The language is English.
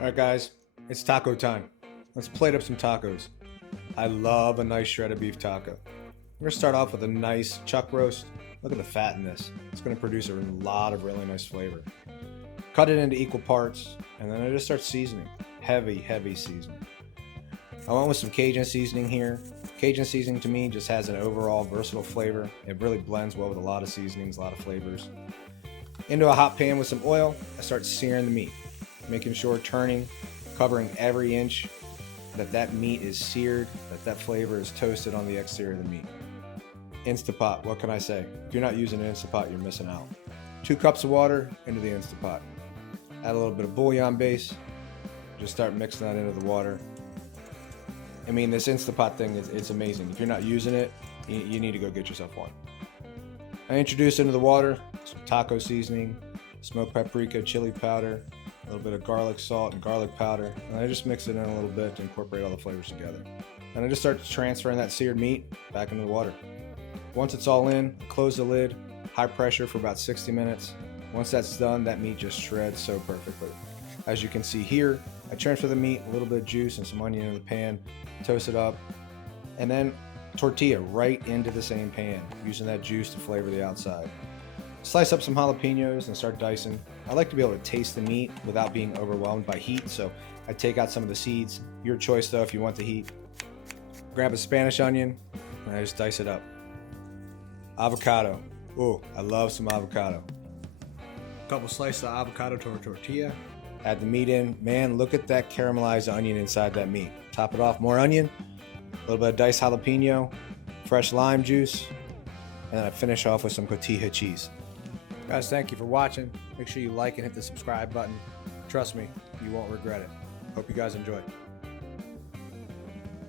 Alright guys, it's taco time. Let's plate up some tacos. I love a nice shredded beef taco. We're going to start off with a nice chuck roast. Look at the fat in this. It's going to produce a lot of really nice flavor. Cut it into equal parts, and then I just start seasoning. Heavy seasoning. I went with some Cajun seasoning here. Cajun seasoning to me just has an overall versatile flavor. It really blends well with a lot of seasonings, a lot of flavors. Into a hot pan with some oil, I start searing the meat. Making sure turning, covering every inch that meat is seared, that flavor is toasted on the exterior of the meat. Instapot, what can I say? If you're not using an Instapot, you're missing out. 2 cups of water into the Instapot. Add a little bit of bouillon base. Just start mixing that into the water. I mean, this Instapot thing, it's amazing. If you're not using it, you need to go get yourself one. I introduce into the water some taco seasoning, smoked paprika, chili powder, a little bit of garlic salt and garlic powder, and I just mix it in a little bit to incorporate all the flavors together. And I just start transferring that seared meat back into the water. Once it's all in, close the lid, high pressure for about 60 minutes. Once that's done, that meat just shreds so perfectly. As you can see here, I transfer the meat, a little bit of juice and some onion in the pan, toast it up, and then tortilla right into the same pan, using that juice to flavor the outside. Slice up some jalapenos and start dicing. I like to be able to taste the meat without being overwhelmed by heat, so I take out some of the seeds. Your choice though if you want the heat. Grab a Spanish onion and I just dice it up. Avocado. Ooh, I love some avocado. A couple slices of avocado to a tortilla. Add the meat in. Man, look at that caramelized onion inside that meat. Top it off, more onion, a little bit of diced jalapeno, fresh lime juice, and then I finish off with some cotija cheese. Guys, thank you for watching. Make sure you like and hit the subscribe button. Trust me, you won't regret it. Hope you guys enjoy.